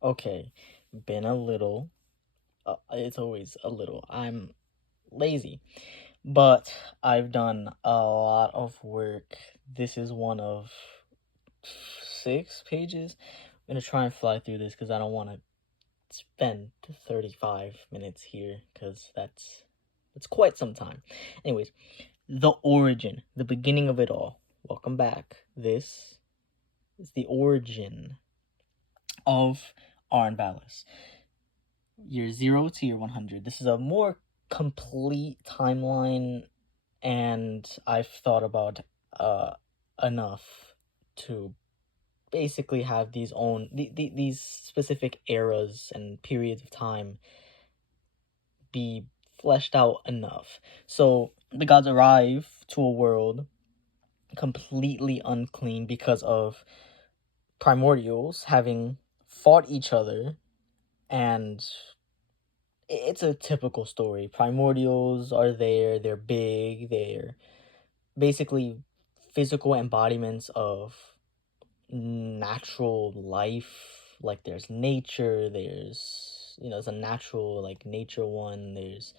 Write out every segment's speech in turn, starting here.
Okay, been a little. It's always a little. I'm lazy, but I've done a lot of work. This is one of 6 pages. I'm gonna try and fly through this because I don't want to spend 35 minutes here because that's quite some time. Anyways, the origin, the beginning of it all. Welcome back. This is the origin of Arn Vallis. Year 0 to year 100. This is a more complete timeline, and I've thought about uh enough to basically have these specific eras and periods of time be fleshed out enough. So the gods arrive to a world completely unclean because of primordials having fought each other, and it's a typical story. Primordials are there, they're big, they're basically physical embodiments of natural life. Like there's nature, there's a natural like nature one, there's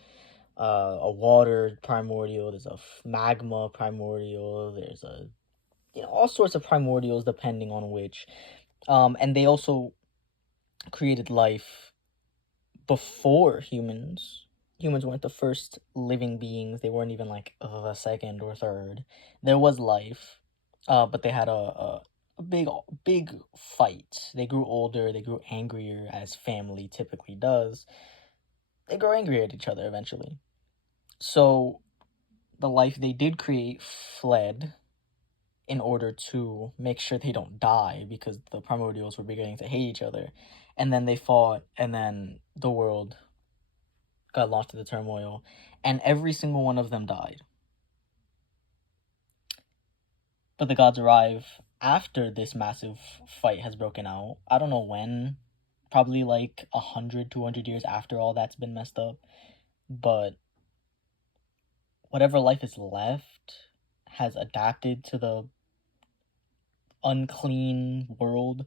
a water primordial, there's a magma primordial, there's a all sorts of primordials depending on which. And they also created life before humans. Humans weren't the first living beings. They weren't even like the second or third. There was life, but they had a big fight. They grew older. They grew angrier, as family typically does. They grow angry at each other eventually. So the life they did create fled in order to make sure they don't die because the primordials were beginning to hate each other. And then they fought, and then the world got lost in the turmoil, and every single one of them died. But the gods arrive after this massive fight has broken out. I don't know when, probably like 100, 200 years after all that's been messed up. But whatever life is left has adapted to the unclean world.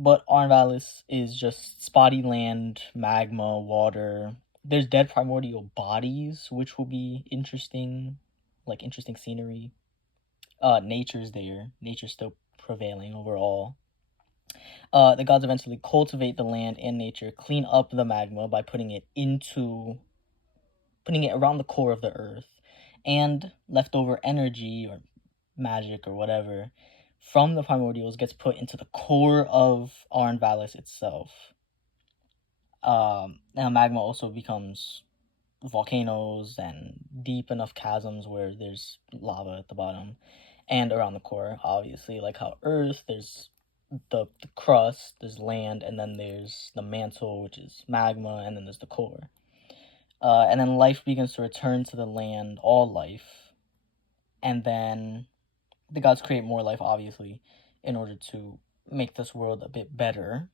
But Arnvalis is just spotty land, magma, water. There's dead primordial bodies, which will be interesting, like interesting scenery. Nature's there. Nature's still prevailing overall. The gods eventually cultivate the land and nature, clean up the magma by putting it around the core of the earth, and leftover energy or magic or whatever from the primordials gets put into the core of Arn Vallis itself. Now magma also becomes volcanoes and deep enough chasms where there's lava at the bottom, and around the core, obviously, like how Earth, there's the crust, there's land, and then there's the mantle, which is magma, and then there's the core. And then life begins to return to the land, all life, and then the gods create more life, obviously, in order to make this world a bit better.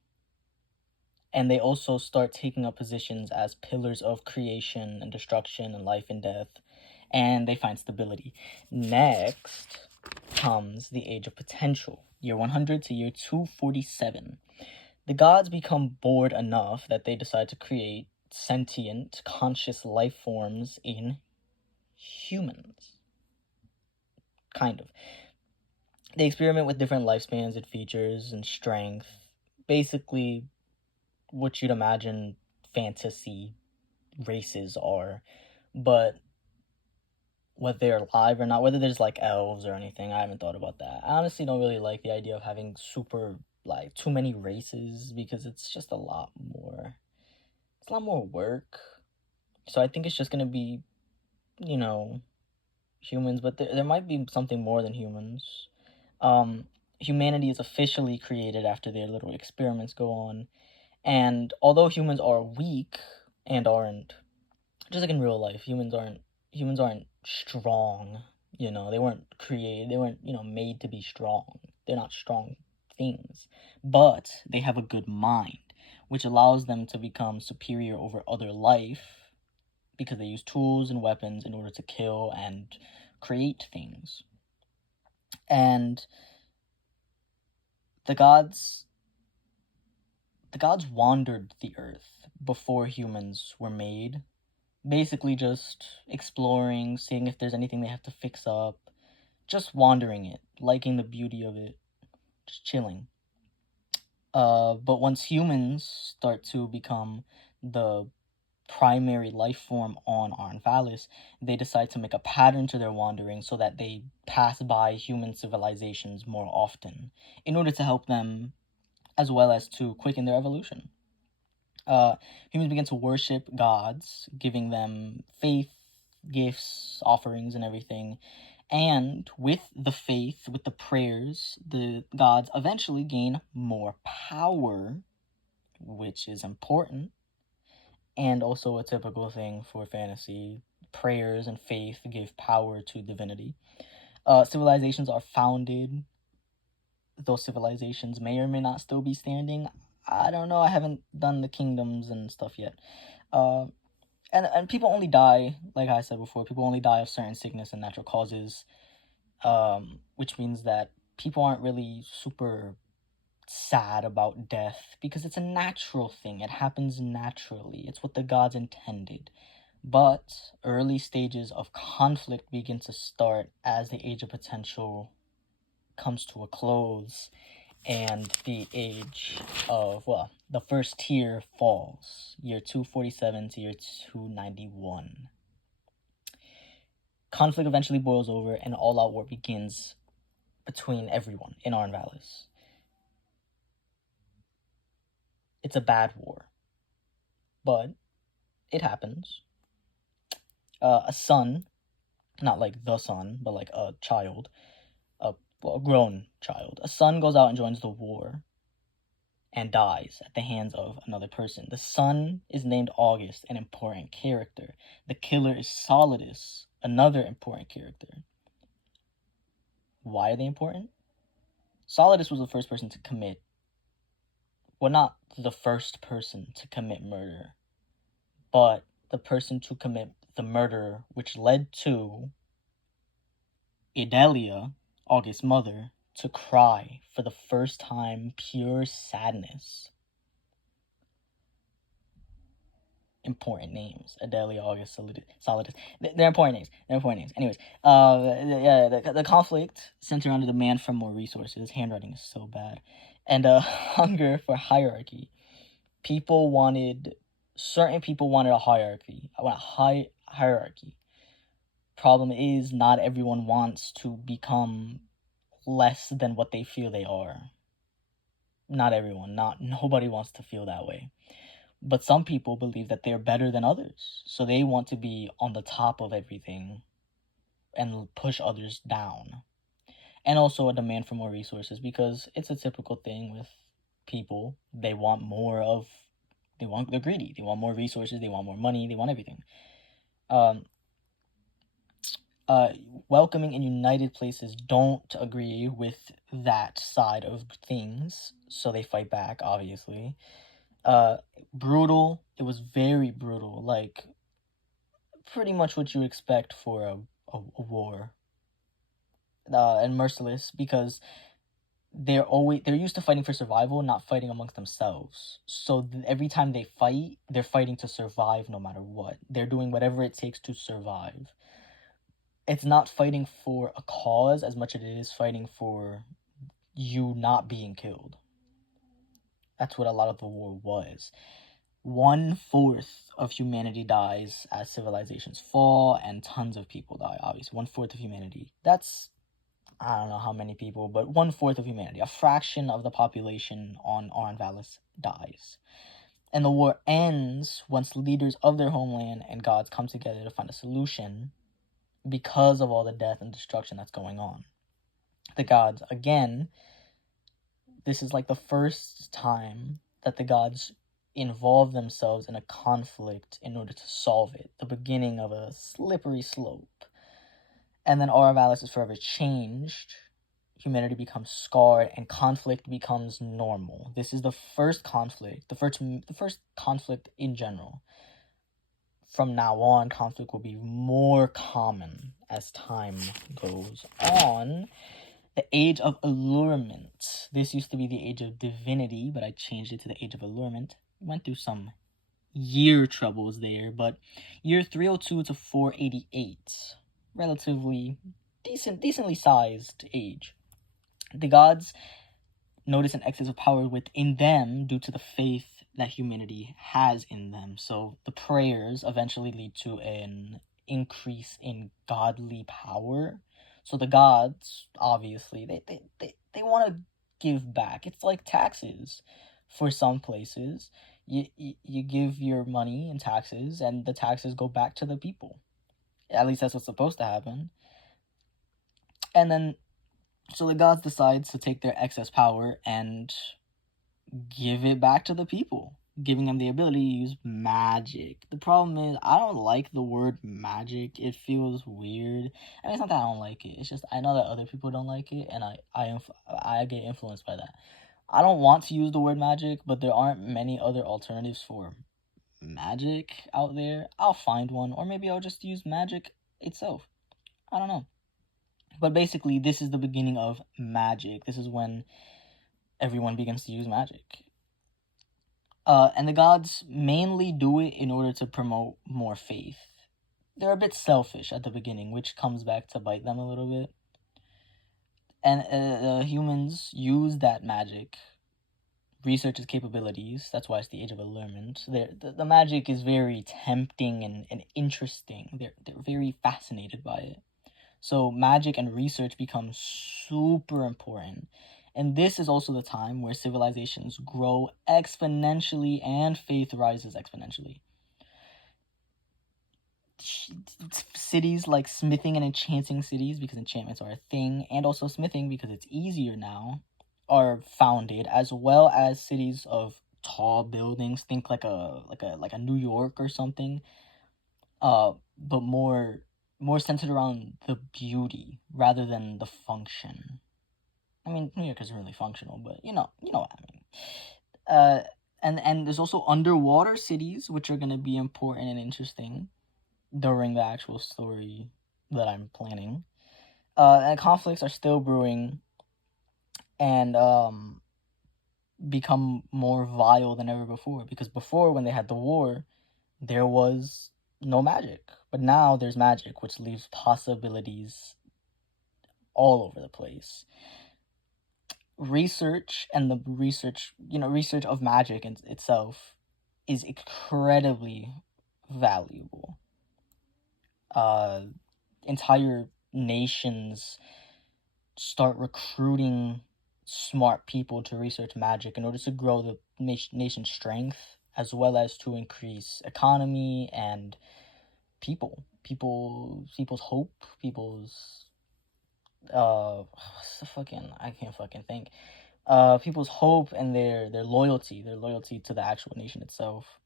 And they also start taking up positions as pillars of creation and destruction and life and death, and they find stability. Next comes the Age of Potential, year 100 to year 247. The gods become bored enough that they decide to create sentient, conscious life forms in humans. Kind of. They experiment with different lifespans and features and strength. Basically, what you'd imagine fantasy races are, but whether they're alive or not, whether there's like elves or anything, I haven't thought about that. I honestly don't really like the idea of having super like too many races because it's just a lot more work. So I think it's just gonna be, you know, humans, but there might be something more than humans. Humanity is officially created after their little experiments go on, and although humans are weak and aren't, just like in real life, humans aren't strong. They weren't created. They weren't made to be strong. They're not strong things, but they have a good mind, which allows them to become superior over other life because they use tools and weapons in order to kill and create things. And the gods the gods wandered the earth before humans were made, basically just exploring, seeing if there's anything they have to fix up, just wandering it, liking the beauty of it, just chilling. But once humans start to become the primary life form on Arnvalis, they decide to make a pattern to their wandering so that they pass by human civilizations more often in order to help them as well as to quicken their evolution. Humans begin to worship gods, giving them faith, gifts, offerings, and everything. And with the faith, with the prayers, the gods eventually gain more power, which is important, and also a typical thing for fantasy. Prayers and faith give power to divinity. Civilizations are founded. Those civilizations may or may not still be standing. I don't know. I haven't done the kingdoms and stuff yet. Uh, and people only die, like I said before, people only die of certain sickness and natural causes, which means that people aren't really super sad about death because it's a natural thing. It happens naturally. It's what the gods intended. But early stages of conflict begin to start as the Age of Potential comes to a close and the age of, well, the first tier falls, year 247 to year 291. Conflict eventually boils over and all-out war begins between everyone in Arnvalis. It's a bad war, but it happens. A son, not like the son, but like a child, a grown child, a son goes out and joins the war and dies at the hands of another person. The son is named August, an important character. The killer is Solidus, another important character. Why are they important? Solidus was the first person to commit, well, not the first person to commit murder, but the person to commit the murder which led to Idalia, August's mother, to cry for the first time pure sadness. Important names. Idalia, August, Solidus. They're important names. Anyways, the conflict centered around a demand for more resources. Handwriting is so bad. And a hunger for hierarchy. Certain people wanted a hierarchy. I want a high hierarchy. Problem is, not everyone wants to become less than what they feel they are. Not everyone. Nobody wants to feel that way. But some people believe that they're better than others. So they want to be on the top of everything and push others down. And also a demand for more resources, because it's a typical thing with people. They're greedy. They want more resources. They want more money. They want everything. Welcoming and united places don't agree with that side of things. So they fight back, obviously. Brutal. It was very brutal, like pretty much what you expect for a war. And merciless, because they're used to fighting for survival, not fighting amongst themselves. So every time they fight, they're fighting to survive no matter what. They're doing whatever it takes to survive. It's not fighting for a cause as much as it is fighting for you not being killed. That's what a lot of the war was. 1/4 of humanity dies as civilizations fall, and tons of people die, obviously. 1/4 of humanity. That's, I don't know how many people, but 1/4 of humanity. A fraction of the population on Arnvalis dies. And the war ends once leaders of their homeland and gods come together to find a solution because of all the death and destruction that's going on. The gods, again, this is like the first time that the gods involve themselves in a conflict in order to solve it. The beginning of a slippery slope. And then Arnvalis is forever changed. Humanity becomes scarred, and conflict becomes normal. This is the first conflict, the first conflict in general. From now on, conflict will be more common as time goes on. The age of allurement. This used to be the age of divinity, but I changed it to the age of allurement. Went through some year troubles there, but year 302 to 488, relatively decently sized age. The gods notice an excess of power within them due to the faith that humanity has in them. So the prayers eventually lead to an increase in godly power. So the gods, obviously, they want to give back. It's like taxes for some places. You give your money in taxes, and the taxes go back to the people. At least that's what's supposed to happen. And then, so the gods decide to take their excess power and give it back to the people, giving them the ability to use magic. The problem is, I don't like the word magic. It feels weird. I mean, it's not that I don't like it. It's just I know that other people don't like it, and I get influenced by that. I don't want to use the word magic, but there aren't many other alternatives for magic out there. I'll find one, or maybe I'll just use magic itself. I don't know. But basically, this is the beginning of magic. This is when everyone begins to use magic. And the gods mainly do it in order to promote more faith. They're a bit selfish at the beginning, which comes back to bite them a little bit. And humans use that magic, research its capabilities. That's why it's the age of allurement. The magic is very tempting and interesting. They're very fascinated by it. So magic and research become super important. And this is also the time where civilizations grow exponentially and faith rises exponentially. Cities like smithing and enchanting cities, because enchantments are a thing, and also smithing because it's easier now, are founded, as well as cities of tall buildings. Think like a New York or something. But more centered around the beauty rather than the function. I mean, New York isn't really functional, but you know what I mean. And there's also underwater cities, which are gonna be important and interesting during the actual story that I'm planning. And conflicts are still brewing, and become more vile than ever before. Because before, when they had the war, there was no magic, but now there's magic, which leaves possibilities all over the place. Research and the research of magic in itself is incredibly valuable. Entire nations start recruiting smart people to research magic in order to grow the nation's strength, as well as to increase economy and people's hope, people's I can't fucking think. People's hope and their loyalty to the actual nation itself.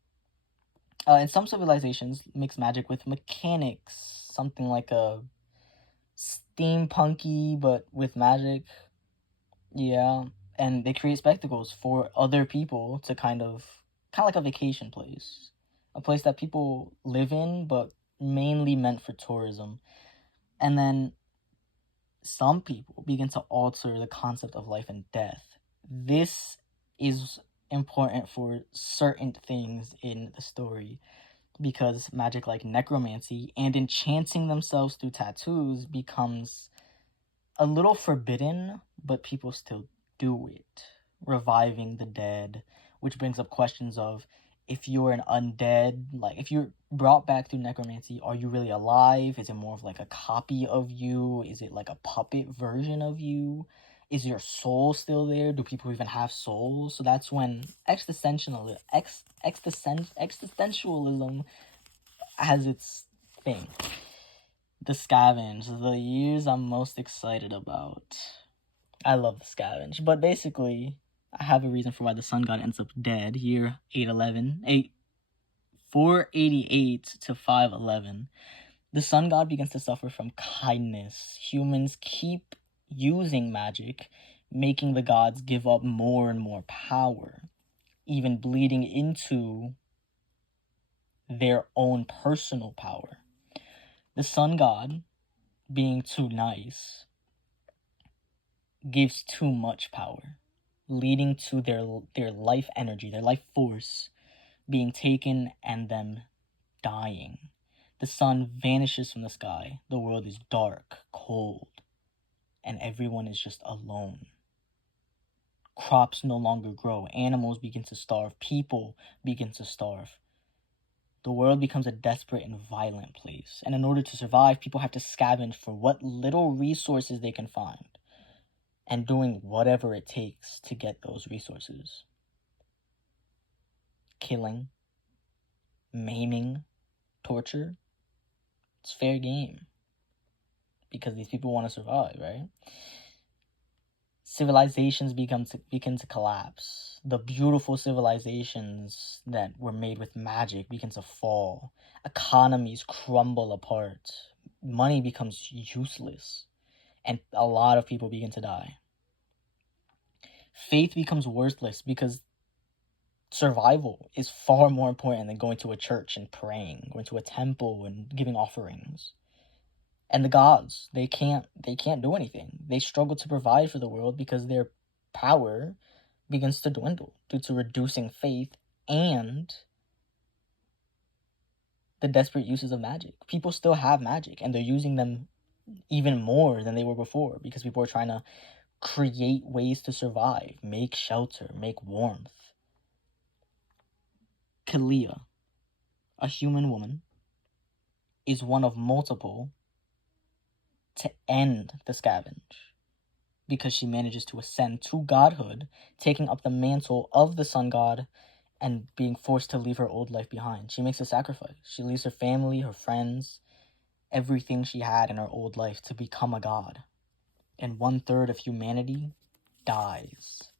In some civilizations, mix magic with mechanics, something like a steampunky but with magic. Yeah, and they create spectacles for other people to kind of like a vacation place, a place that people live in, but mainly meant for tourism. And then some people begin to alter the concept of life and death. This is important for certain things in the story, because magic like necromancy and enchanting themselves through tattoos becomes a little forbidden, but people still do it. Reviving the dead, which brings up questions of, if you're an undead, like if you're brought back through necromancy, are you really alive? Is it more of like a copy of you? Is it like a puppet version of you? Is your soul still there? Do people even have souls? So that's when existentialism has its thing. The scavenge, the years I'm most excited about. I love the scavenge, but basically, I have a reason for why the sun god ends up dead. Year 488 to 511. The sun god begins to suffer from kindness. Humans keep using magic, making the gods give up more and more power, even bleeding into their own personal power. The sun god, being too nice, gives too much power, leading to their life energy, their life force being taken and them dying. The sun vanishes from the sky. The world is dark, cold, and everyone is just alone. Crops no longer grow. Animals begin to starve. People begin to starve. The world becomes a desperate and violent place. And in order to survive, people have to scavenge for what little resources they can find, and doing whatever it takes to get those resources. Killing, maiming, torture, it's fair game. Because these people want to survive, right? Civilizations begin to collapse. The beautiful civilizations that were made with magic begin to fall. Economies crumble apart. Money becomes useless. And a lot of people begin to die. Faith becomes worthless because survival is far more important than going to a church and praying, going to a temple and giving offerings. And the gods, they can't do anything. They struggle to provide for the world because their power begins to dwindle due to reducing faith and the desperate uses of magic. People still have magic, and they're using them even more than they were before because people are trying to create ways to survive, make shelter, make warmth. Kalia, a human woman, is one of multiple to end the scavenge, because she manages to ascend to godhood, taking up the mantle of the sun god and being forced to leave her old life behind. She makes a sacrifice. She leaves her family, her friends, everything she had in her old life to become a god. And 1/3 of humanity dies.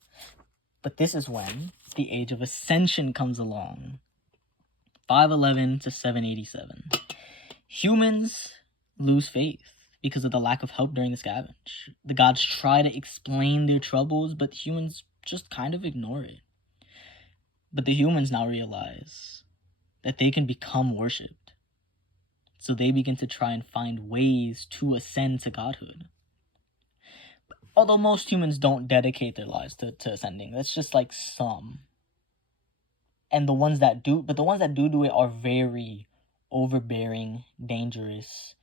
But this is when the Age of Ascension comes along. 511 to 787. Humans lose faith because of the lack of help during the scavenge. The gods try to explain their troubles, but humans just kind of ignore it. But the humans now realize that they can become worshipped. So they begin to try and find ways to ascend to godhood. Although most humans don't dedicate their lives to ascending. That's just like some. And the ones that do it are very overbearing, dangerous,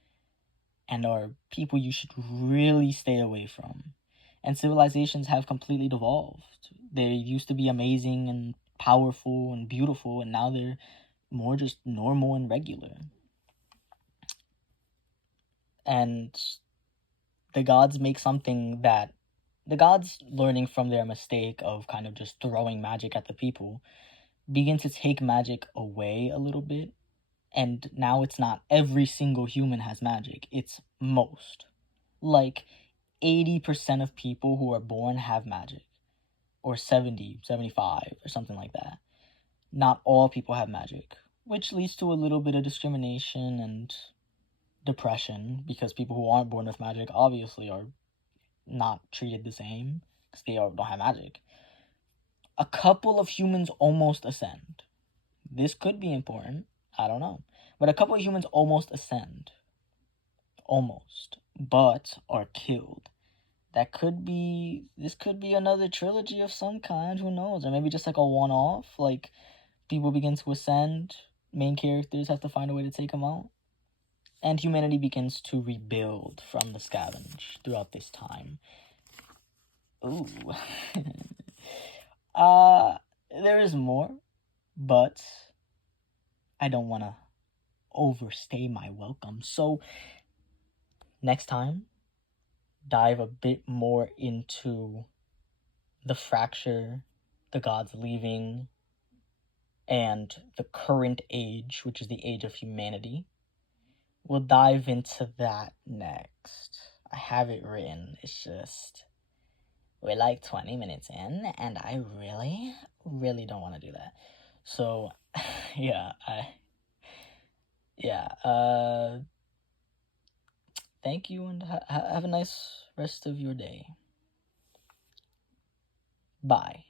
and are people you should really stay away from. And civilizations have completely devolved. They used to be amazing and powerful and beautiful, and now they're more just normal and regular. And the gods make something that the gods, learning from their mistake of kind of just throwing magic at the people, begin to take magic away a little bit. And now it's not every single human has magic, it's most. Like 80% of people who are born have magic, or 70, 75, or something like that. Not all people have magic, which leads to a little bit of discrimination and depression, because people who aren't born with magic obviously are not treated the same because they don't have magic. A couple of humans almost ascend. This could be important, I don't know. But a couple of humans almost ascend. Almost. But are killed. This could be another trilogy of some kind, who knows? Or maybe just like a one-off, like people begin to ascend, main characters have to find a way to take them out, and humanity begins to rebuild from the scavenge throughout this time. Ooh. There is more, but I don't want to overstay my welcome. So next time, dive a bit more into the fracture, the gods leaving, and the current age, which is the age of humanity. We'll dive into that next. I have it written. It's just, we're like 20 minutes in, and I really, really don't want to do that. So, thank you, and have a nice rest of your day. Bye.